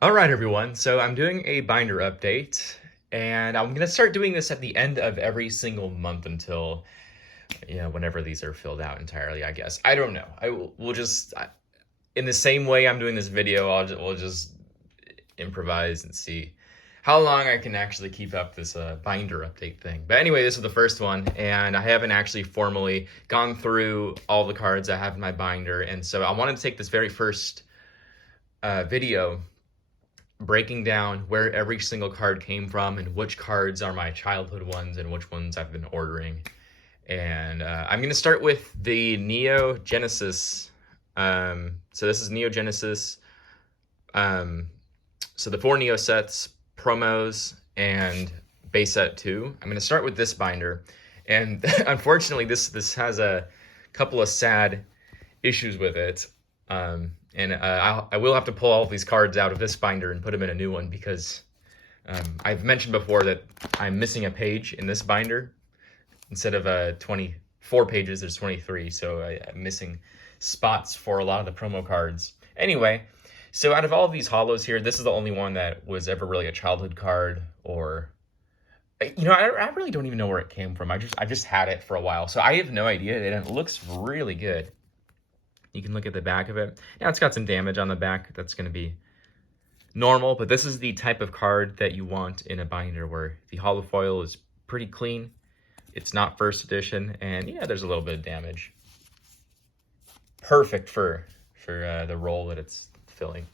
All right, everyone. So I'm doing a binder update, and I'm gonna start doing this at the end of every single month until, whenever these are filled out entirely. I guess I don't know. We'll just in the same way I'm doing this video, we'll just improvise and see how long I can actually keep up this binder update thing. But anyway, this is the first one, and I haven't actually formally gone through all the cards I have in my binder, and so I wanted to take this very first video breaking down where every single card came from and which cards are my childhood ones and which ones I've been ordering. And I'm going to start with the Neo Genesis. So this is Neo Genesis. So the 4 Neo sets, promos, and base set 2. I'm going to start with this binder. And unfortunately, this has a couple of sad issues with it. I will have to pull all of these cards out of this binder and put them in a new one because I've mentioned before that I'm missing a page in this binder. Instead of 24 pages, there's 23, so I'm missing spots for a lot of the promo cards. Anyway, so out of all of these holos here, this is the only one that was ever really a childhood card, or I really don't even know where it came from. I just had it for a while, so I have no idea, and it looks really good. You can look at the back of it. Now it's got some damage on the back. That's going to be normal, but this is the type of card that you want in a binder where the holo foil is pretty clean. It's not first edition, and yeah, there's a little bit of damage. Perfect for the role that it's filling.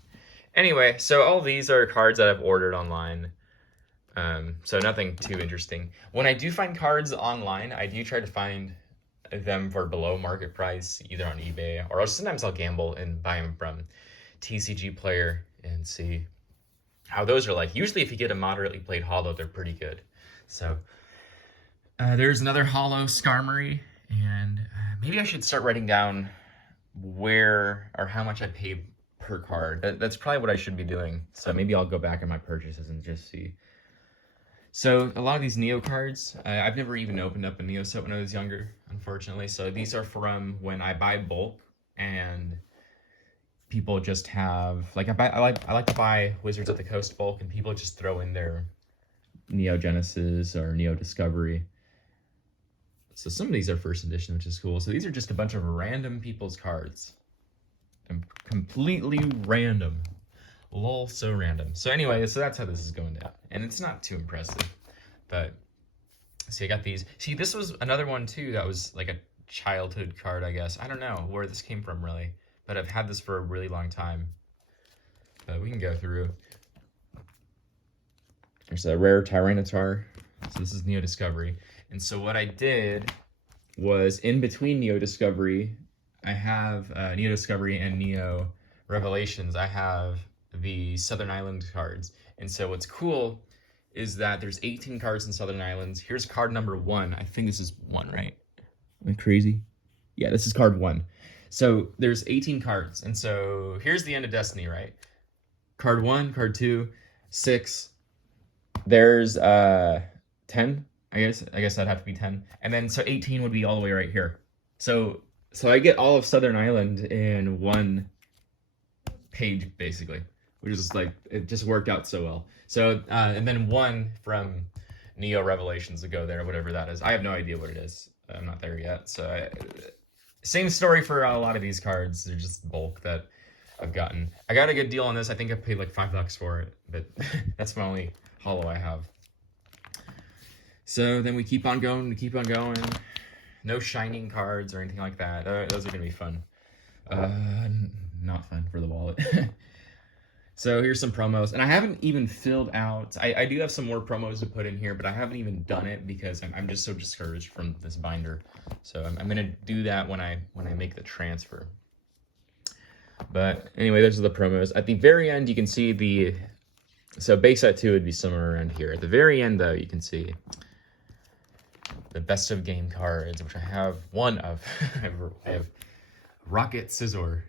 Anyway, so all these are cards that I've ordered online. So nothing too interesting. When I do find cards online, I do try to find them for below market price, either on eBay, or sometimes I'll gamble and buy them from TCG Player and see how those are like. Usually if you get a moderately played holo, they're pretty good. So there's another holo Skarmory, and maybe I should start writing down where or how much I paid per card. That's probably what I should be doing. So maybe I'll go back in my purchases and just see. So a lot of these Neo cards, I've never even opened up a Neo set when I was younger, unfortunately. So these are from when I buy bulk, and people just have I like to buy Wizards of the Coast bulk, and people just throw in their Neo Genesis or Neo Discovery. So some of these are first edition, which is cool. So these are just a bunch of random people's cards, completely random. Lol, so random. So anyway, so that's how this is going down. And it's not too impressive. But, see, I got these. See, this was another one, too, that was like a childhood card, I guess. I don't know where this came from, really. But I've had this for a really long time. But we can go through. There's a rare Tyranitar. So this is Neo Discovery. And so what I did was, in between Neo Discovery, I have Neo Discovery and Neo Revelations. I have the Southern Island cards. And so what's cool is that there's 18 cards in Southern Islands. Here's card number 1. I think this is 1, right? Am I crazy? Yeah, this is card 1. So there's 18 cards. And so here's the end of Destiny, right? Card 1, card 2, 6. There's 10. I guess that'd have to be 10. And then so 18 would be all the way right here. So I get all of Southern Island in one page, basically, which is like, it just worked out so well. So and then 1 from Neo Revelations to go there, whatever that is. I have no idea what it is. I'm not there yet. So same story for a lot of these cards. They're just bulk that I've gotten. I got a good deal on this. I think I paid like $5 for it, but that's my only holo I have. So then we keep on going. No shining cards or anything like that. Those are gonna be fun. Not fun for the wallet. So here's some promos, and I haven't even filled out. I do have some more promos to put in here, but I haven't even done it because I'm just so discouraged from this binder. So I'm gonna do that when I make the transfer. But anyway, those are the promos. At the very end, you can see so base set 2 would be somewhere around here. At the very end, though, you can see the best of game cards, which I have one of. I have Rocket Scizor.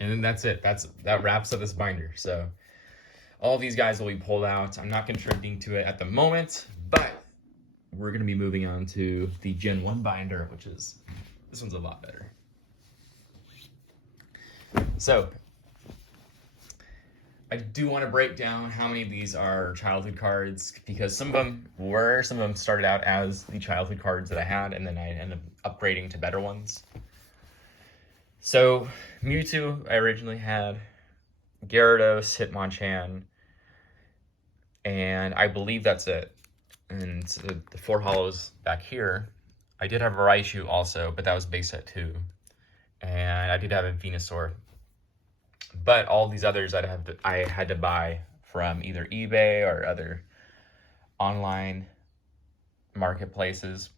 And then that's it. That wraps up this binder. So all these guys will be pulled out. I'm not contributing to it at the moment, but we're going to be moving on to the Gen 1 binder, which is, this one's a lot better. So I do want to break down how many of these are childhood cards, because some of them started out as the childhood cards that I had, and then I ended up upgrading to better ones. So Mewtwo I originally had, Gyarados, Hitmonchan, and I believe that's it. And the 4 holos back here, I did have a Raichu also, but that was base set 2. And I did have a Venusaur. But all these others I had to buy from either eBay or other online marketplaces.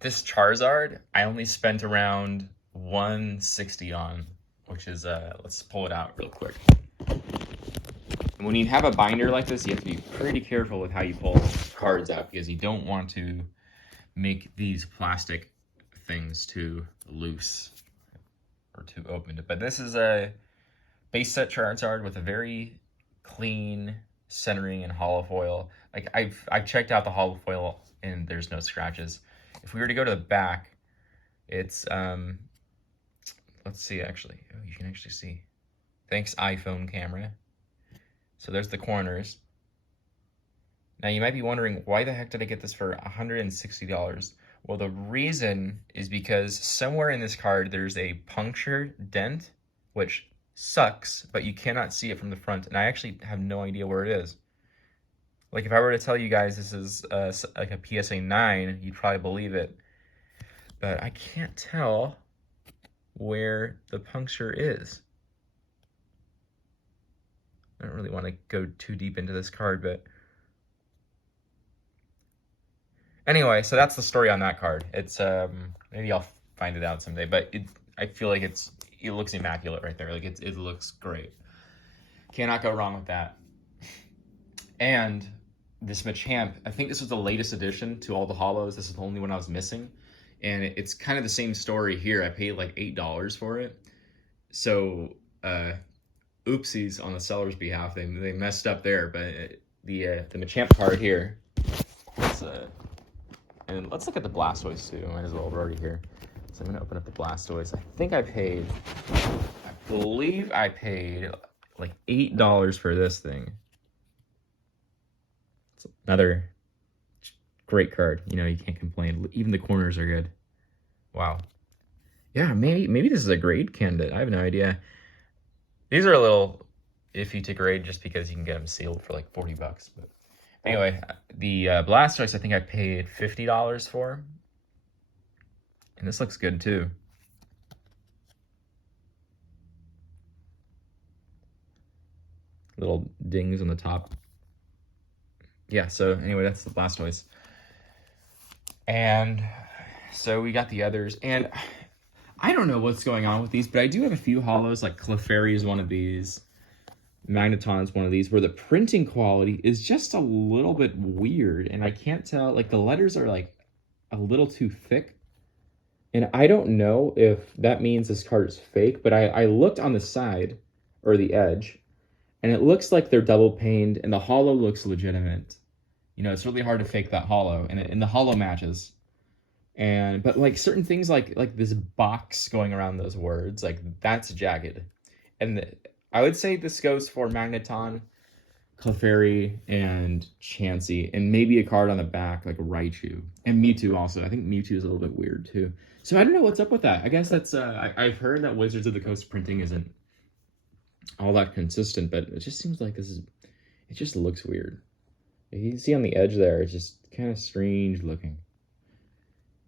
This Charizard, I only spent around $160 on, which is, let's pull it out real quick. When you have a binder like this, you have to be pretty careful with how you pull cards out, because you don't want to make these plastic things too loose or too open. But this is a base set Charizard with a very clean centering and hollow foil. Like I've checked out the hollow foil and there's no scratches. If we were to go to the back, it's let's see actually. Oh, you can actually see. Thanks iPhone camera. So there's the corners. Now you might be wondering, why the heck did I get this for $160? Well, the reason is because somewhere in this card there's a punctured dent, which sucks, but you cannot see it from the front, and I actually have no idea where it is. Like, if I were to tell you guys this is like a PSA 9, you'd probably believe it, but I can't tell where the puncture is. I don't really want to go too deep into this card, but anyway, so that's the story on that card. It's maybe I'll find it out someday, but I feel like it looks immaculate right there. Like it looks great. Cannot go wrong with that. And this Machamp, I think this was the latest addition to all the holos. This is the only one I was missing. And it's kind of the same story here. I paid like $8 for it. So, oopsies on the seller's behalf. They messed up there, but the Machamp card here. And let's look at the Blastoise too. Might as well, we're already here. So I'm gonna open up the Blastoise. I believe I paid like $8 for this thing. It's another great card. You know, you can't complain. Even the corners are good. Wow. Yeah, maybe this is a grade candidate. I have no idea. These are a little iffy to grade just because you can get them sealed for like $40. But anyway, the Blastoise I think I paid $50 for. And this looks good too. Little dings on the top. Yeah, so anyway, that's the Blastoise. And so we got the others. And I don't know what's going on with these, but I do have a few holos, like Clefairy is one of these. Magneton is one of these, where the printing quality is just a little bit weird. And I can't tell, like the letters are like a little too thick. And I don't know if that means this card is fake, but I looked on the side, or the edge, and it looks like they're double paned, and the holo looks legitimate. You know, it's really hard to fake that holo, and the holo matches. But like certain things, like this box going around those words, like that's jagged. And I would say this goes for Magneton, Clefairy, and Chansey, and maybe a card on the back, like a Raichu. And Mewtwo also. I think Mewtwo is a little bit weird, too. So I don't know what's up with that. I guess that's, I've heard that Wizards of the Coast printing isn't all that consistent, but it just seems like it just looks weird. You can see on the edge there, it's just kind of strange looking.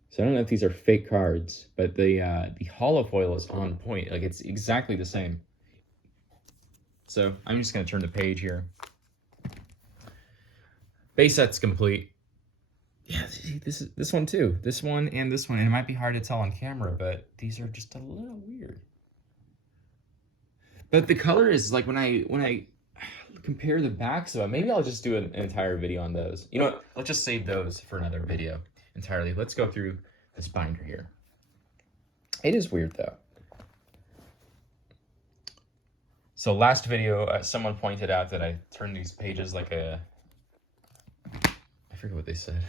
So I don't know if these are fake cards, but the holo foil is on point. Like, it's exactly the same. So I'm just going to turn the page here. Base set's complete. Yeah, this one too. This one and this one. And it might be hard to tell on camera, but these are just a little weird. But the color is like when I compare the backs of them, maybe I'll just do an entire video on those. You know what? Let's just save those for another video entirely. Let's go through this binder here. It is weird though. So last video, someone pointed out that I turned these pages like a, I forget what they said.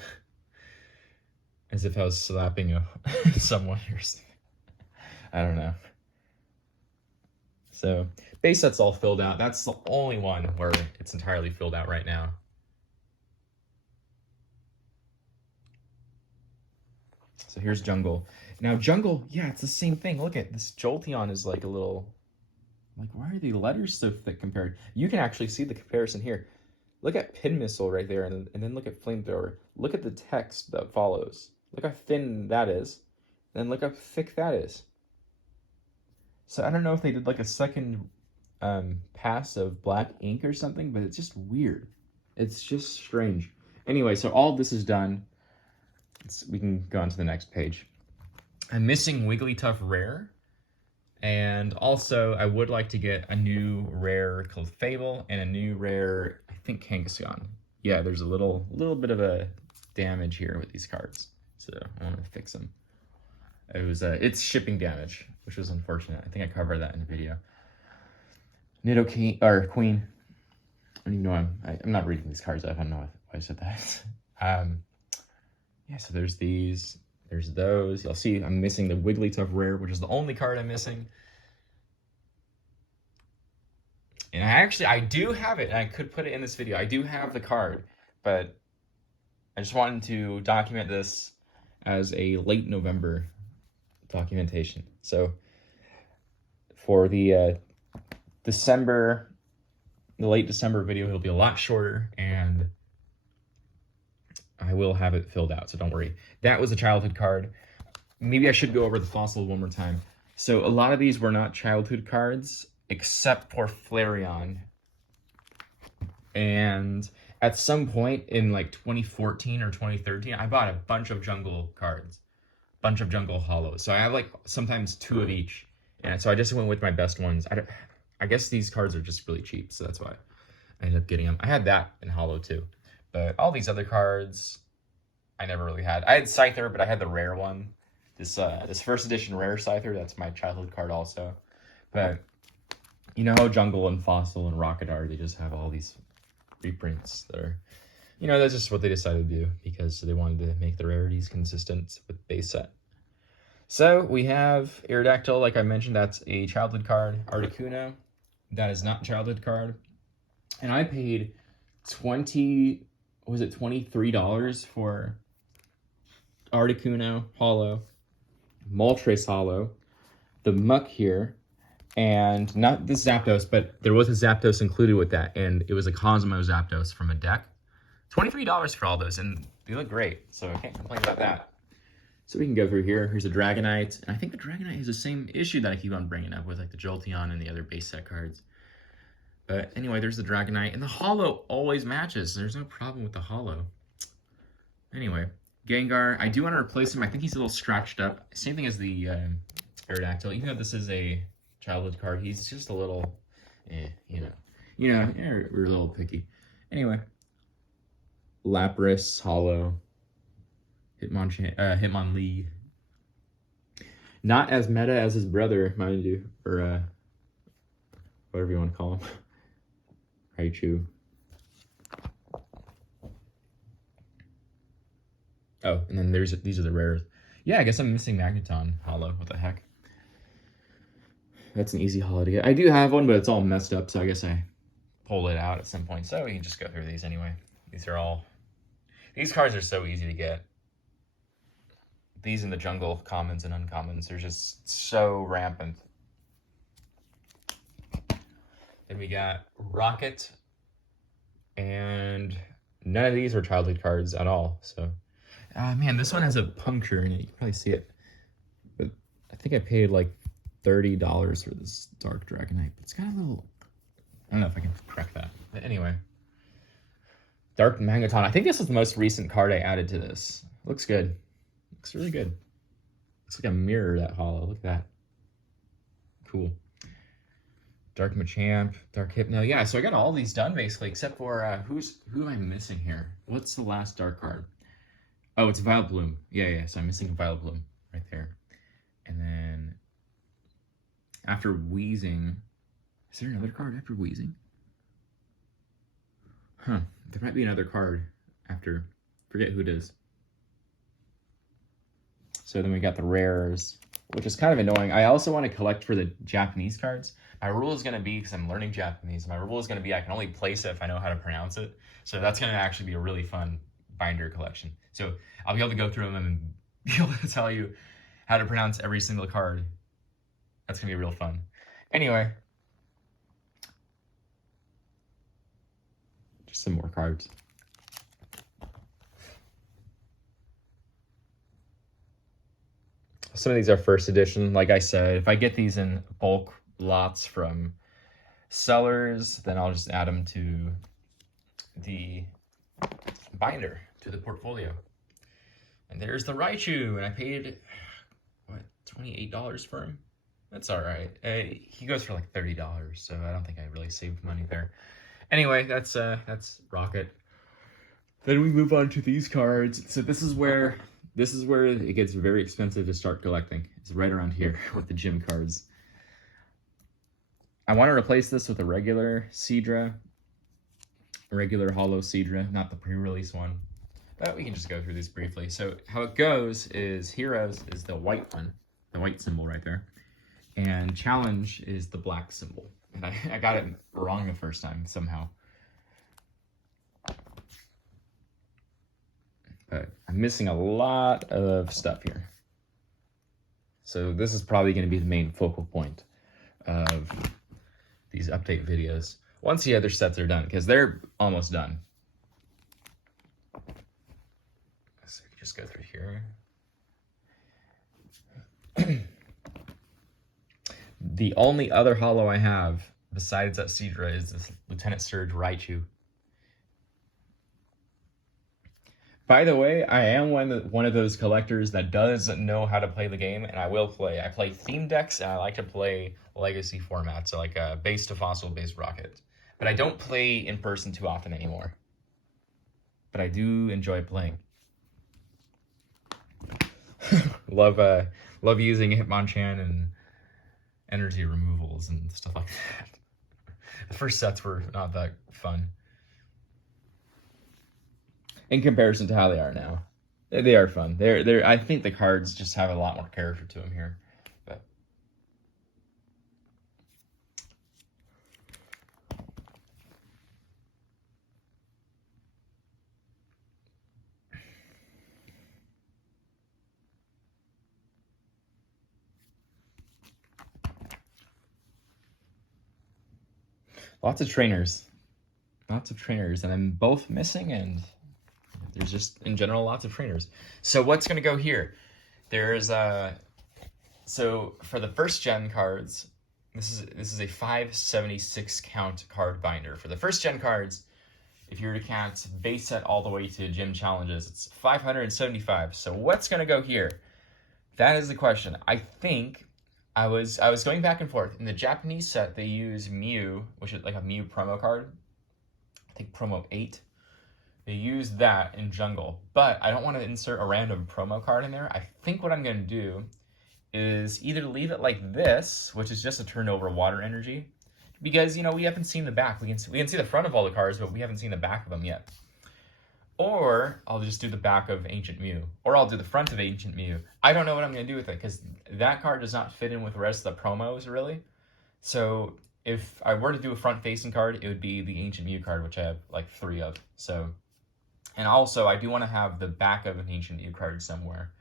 As if I was slapping someone or something. I don't know. So base set's all filled out. That's the only one where it's entirely filled out right now. So here's Jungle. Now Jungle, yeah, it's the same thing. Look at this. Jolteon is like a little, like, why are the letters so thick compared? You can actually see the comparison here. Look at Pin Missile right there, and then look at Flamethrower. Look at the text that follows. Look how thin that is. And then look how thick that is. So I don't know if they did like a second pass of black ink or something, but it's just weird. It's just strange. Anyway, so all this is done. We can go on to the next page. I'm missing Wigglytuff Rare. And also, I would like to get a new rare called Fable and a new rare, I think, Kangaskhan. Yeah, there's a little bit of a damage here with these cards, so I want to fix them. It's shipping damage, which was unfortunate. I think I covered that in the video. Nidoking or Queen. I don't even know I'm not reading these cards. I don't know why I said that. Yeah, so there's these. There's those. You'll see I'm missing the Wigglytuff Rare, which is the only card I'm missing. And I do have it, and I could put it in this video. I do have the card, but I just wanted to document this as a late November documentation. So for the late December video, it'll be a lot shorter, and I will have it filled out, so don't worry. That was a childhood card. Maybe I should go over the fossil one more time. So a lot of these were not childhood cards, except for Flareon. And at some point in like 2014 or 2013, I bought a bunch of jungle cards, bunch of jungle hollows. So I have like sometimes 2 of each. And so I just went with my best ones. I guess these cards are just really cheap, so that's why I ended up getting them. I had that in hollow too. But all these other cards, I never really had. I had Scyther, but I had the rare one. This first edition rare Scyther, that's my childhood card also. But you know how Jungle and Fossil and Rocket are, they just have all these reprints that are, that's just what they decided to do because they wanted to make the rarities consistent with base set. So we have Aerodactyl, like I mentioned, that's a childhood card. Articuno, that is not a childhood card. And I paid $23 for Articuno Hollow, Moltres Hollow, the Muck here, and not the Zapdos, but there was a Zapdos included with that, and it was a Cosmo Zapdos from a deck. $23 for all those, and they look great, so I can't complain about that. So we can go through here. Here's a Dragonite, and I think the Dragonite has the same issue that I keep on bringing up with like the Jolteon and the other base set cards. But anyway, there's the Dragonite, and the Hollow always matches. There's no problem with the Hollow. Anyway, Gengar, I do want to replace him. I think he's a little scratched up. Same thing as the Aerodactyl. Even though this is a childhood card, he's just a little, we're a little picky. Anyway, Lapras, Hollow, Hitmonlee. Not as meta as his brother, mind you, or whatever you want to call him. Raichu. Oh, and then these are the rares. Yeah, I guess I'm missing Magneton Hollow. What the heck? That's an easy hollow to get. I do have one, but it's all messed up, so I guess I pulled it out at some point. So we can just go through these anyway. These cards are so easy to get. These in the jungle commons and uncommons, they're just so rampant. Then we got Rocket, and none of these are childhood cards at all. So, man, this one has a puncture in it. You can probably see it. But I think I paid like $30 for this Dark Dragonite. It's got a little, I don't know if I can correct that. But anyway, Dark Magneton. I think this is the most recent card I added to this. Looks good. Looks really good. Looks like a mirror, that hollow. Look at that. Cool. Dark Machamp, Dark Hypno. Yeah, so I got all these done basically, except for who am I missing here? What's the last dark card? Oh, it's Vileplume. Yeah. So I'm missing a Vileplume right there. And then after Weezing, is there another card after Weezing? Huh. There might be another card after. Forget who it is. So then we got the rares. which is kind of annoying. I also want to collect for the Japanese cards. My rule is going to be, because I'm learning Japanese, my rule is going to be I can only place it if I know how to pronounce it. So that's going to actually be a really fun binder collection. So I'll be able to go through them and be able to tell you how to pronounce every single card. That's going to be real fun. Anyway, just some more cards. Some of these are first edition. Like I said, if I get these in bulk lots from sellers, then I'll just add them to the binder, to the portfolio. And there's the Raichu, and I paid, what, $28 for him? That's all right. He goes for like $30, so I don't think I really saved money there. Anyway, that's Rocket. Then we move on to these cards. So this is where it gets very expensive to start collecting. It's right around here with the gym cards. I want to replace this with a regular Seadra, a regular holo Seadra, not the pre-release one. But we can just go through these briefly. So how it goes is Heroes is the white one, the white symbol right there. And Challenge is the black symbol. And I got it wrong the first time somehow. But I'm missing a lot of stuff here. So this is probably going to be the main focal point of these update videos once the other sets are done, because they're almost done. So we can just go through here. The only other holo I have besides that Seadra is this Lieutenant Surge Raichu. By the way, I am one of those collectors that does know how to play the game, and I will play. I play theme decks, and I like to play legacy formats, so like base to fossil, base rocket. But I don't play in person too often anymore. But I do enjoy playing. love using Hitmonchan and energy removals and stuff like that. The first sets were not that fun in comparison to how they are now. They are fun. They're I think the cards just have a lot more character to them here. But lots of trainers. And I'm both missing, and there's just, in general, lots of trainers. So what's going to go here? There's, so for the first gen cards, this is a 576 count card binder. For the first gen cards, if you were to count base set all the way to gym challenges, it's 575. So what's going to go here? That is the question. I think I was going back and forth. In the Japanese set, they use Mew, which is like a Mew promo card. I think promo 8. They use that in Jungle, but I don't want to insert a random promo card in there. I think what I'm going to do is either leave it like this, which is just a turnover water energy, because, you know, we haven't seen the back. We can see the front of all the cards, but we haven't seen the back of them yet. Or I'll just do the back of Ancient Mew, or I'll do the front of Ancient Mew. I don't know what I'm going to do with it, because that card does not fit in with the rest of the promos, really. So if I were to do a front-facing card, it would be the Ancient Mew card, which I have like 3 of. So, and also, I do want to have the back of an Ancient Mew card somewhere,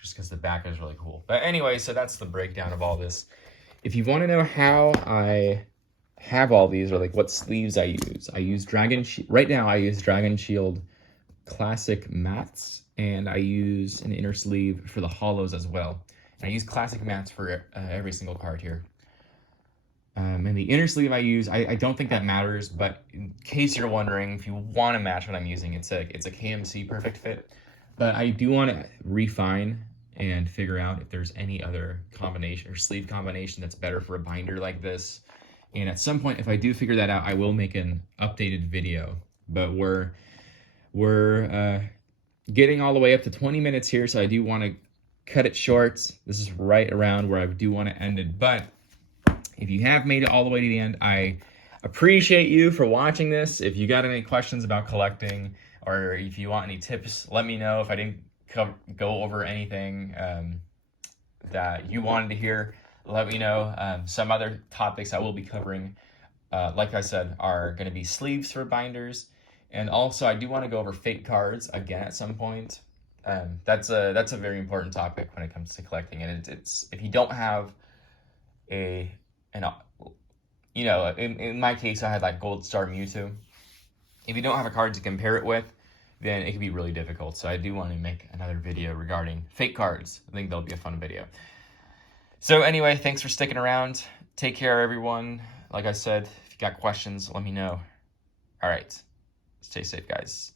just because the back is really cool. But anyway, so that's the breakdown of all this. If you want to know how I have all these, or like what sleeves I use Dragon Shield. Right now, I use Dragon Shield Classic Mats, and I use an inner sleeve for the holos as well. And I use Classic Mats for every single card here. And the inner sleeve I use, I don't think that matters, but in case you're wondering, if you want to match what I'm using, it's a KMC Perfect Fit. But I do want to refine and figure out if there's any other combination or sleeve combination that's better for a binder like this. And at some point, if I do figure that out, I will make an updated video. But we're getting all the way up to 20 minutes here, so I do want to cut it short. This is right around where I do want to end it. But if you have made it all the way to the end, I appreciate you for watching this. If you got any questions about collecting, or if you want any tips, let me know. If I didn't go over anything, that you wanted to hear, let me know. Some other topics I will be covering, like I said, are going to be sleeves for binders. And also, I do want to go over fake cards again at some point. That's a very important topic when it comes to collecting. And it's if you don't have an in my case, I had like Gold Star Mewtwo. If you don't have a card to compare it with, then it can be really difficult. So I do want to make another video regarding fake cards. I think that'll be a fun video. So anyway, thanks for sticking around. Take care, everyone. Like I said, if you got questions, let me know. All right. Stay safe, guys.